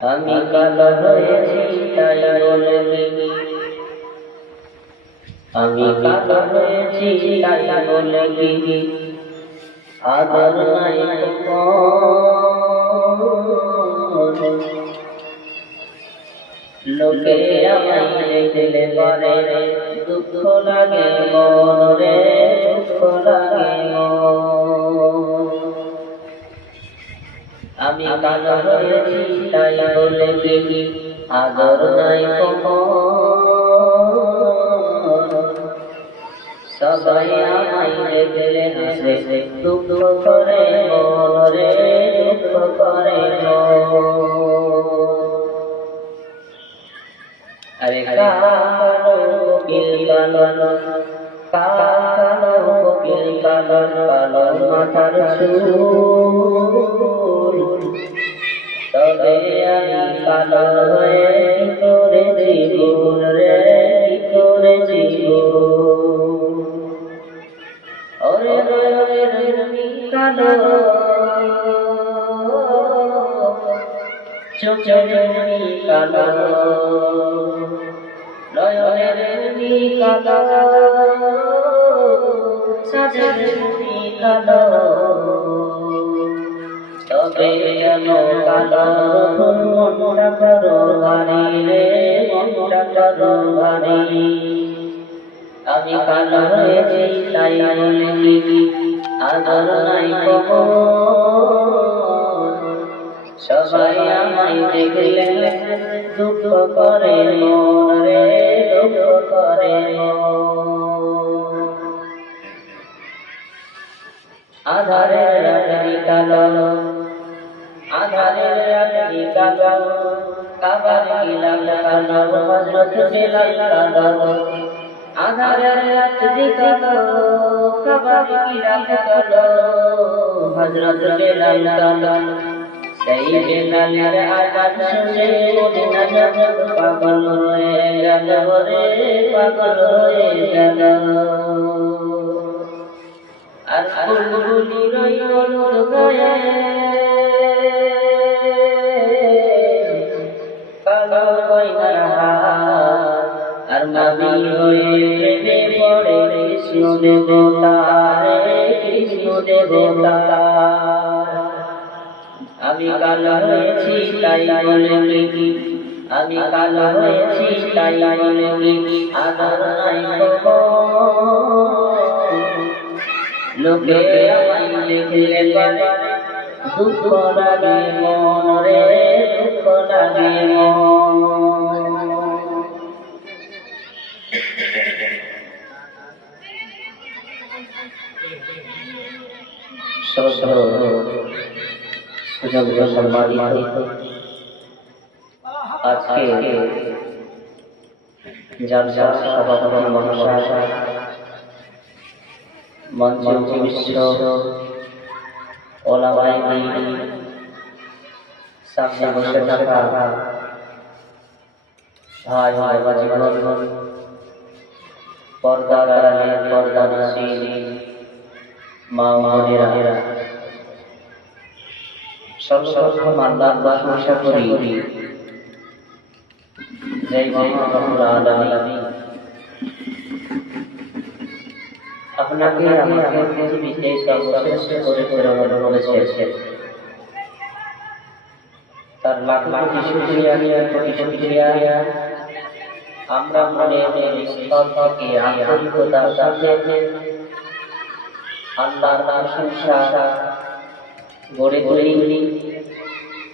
আমি কালো হয়েছি তাই বলে কি, আমি কালো হয়েছি তাই বলে কি আদর নাই লোকে আমায় দেখলে পারে দুঃখ লাগে মন রে, দুঃখ লাগে মন। আমি কালো হয়েছি তাই বলে কি আদর নাই সবাই আমায় দেখলে হাসে, দুঃখ করে মন রে, দুঃখ করে আরে কালো কোকিল কালো, কালো কোকিল কালো, কালো মাথার চুল, তবে আমি কালো হয়ে কি করেছি ভুল রে, কি করেছি ভুল। ওরে ওরে তুমি কালো, চোখে তুমি কালো, নয়নের তুমি কালো, সাজে তুমি কালো, তবে কেন কালো মনটা করো ভারী রে, মনটা করো ভারী। আমি কালো হয়েছি তাই বলে কি আদর নাই সবাই আমায় দেখলে দুঃখ করে মন রে, দুঃখ করে আধারের রাত্রি কালো, আধারের রাত্রি কালো, কাবার গিলাম কালো, হযরত বেলাল কালো। আধারের রাত্রি কালো, কাবার গিলাম কালো, হযরত বেলাল কালো। সেই বেলালের আজান শুনে মদিনা জগৎ পাগল হয়ে গেল রে, পাগল হয়ে গেল। আর ফুলগুলি রইল গায়ে কালো গয়নার হার, আর নবী হয়ে প্রেমে পড়ে কৃষ্ণ দেবতা রে, কৃষ্ণ দেবতা। আমি কালো হয়েছি তাই বলে কি, আমি কালো হয়েছি তাই বলে কি আদর নাই লোকে আমায় দেখলে পারে দুঃখ লাগে মন রে, দুঃখ লাগে মন। সুযোগ্য সম্মানিত আজকে জালসার সভাপতি মহাশয়, মঞ্চে উপবিষ্ট ওলামায়ে দ্বীন, সামনে বসে থাকা ভাই ভাই বাজিগণ, পর্দার আড়ালে পর্দানশীল মা ও বোনেরা, সর্বপ্রথম আল্লাহর প্রশংসা করি যে মহান রব্বুল আলামিন আপনাকে আমাকে পৃথিবীতে সর্বশ্রেষ্ঠ করে প্রেরণ করেছেন। তার লাখ লাখ শুকরিয়া। আমরা মনে স্থল থেকে আন্তরিকতার সাথে আল্লাহর প্রশংসা গড়ে তুলি।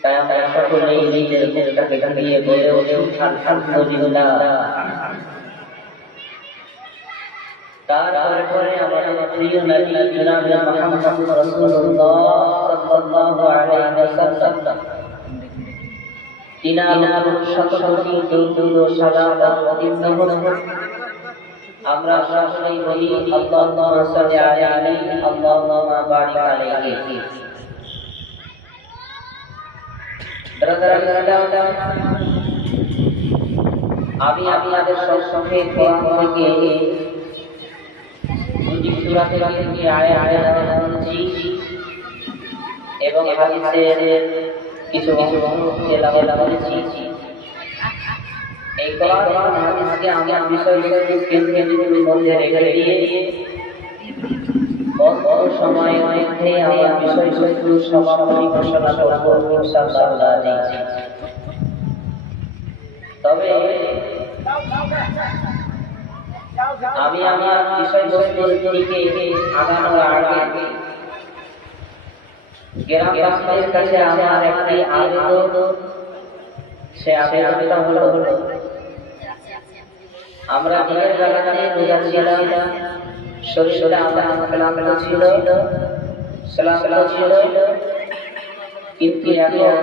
তাই আমরা সকলেই নিজের মুখটাকে ঢাকিয়ে বলে উঠি আলহামদুলিল্লাহ। তারপরে আমাদের প্রিয় নবী জনাব মুহাম্মদ রাসূলুল্লাহ সাল্লাল্লাহু আলাইহি ওয়াসাল্লাম তিনার শত-শত দরুদ ও সালাত অতীর্ণ হোক। আমরা সকলেই বলি আল্লাহুম্মা সাল্লি আলাইহি আল্লাহুম্মা বারিক আলাইহি। আমি আপনাদের সঙ্গে কোরআন থেকে দুটি সূরা থেকে আয়াত বলছি এবং হাদিসের কিছু তেলাওয়াত করেছি। এই কোরআন এবং হাদিসকে আমরা বিষয়গুলোকে কেন্দ্রের মধ্যে রেখে দিয়ে অল্প সময়ের মধ্যে আমরা বিষয়গুলো সমাপনী ঘোষণা করব ইনশাআল্লাহ। তবে আমি আমার বিষয়বস্তুর দিকে আগানোর আগে গ্রামবাসীদের কাছে আমার একটি আবেদন, সে আবেদনটা হলো আমরা দিনের বেলাতে রোজা ছিলাম, শরীরটা আমার ক্লান্ত ছিল, কিন্তু এখন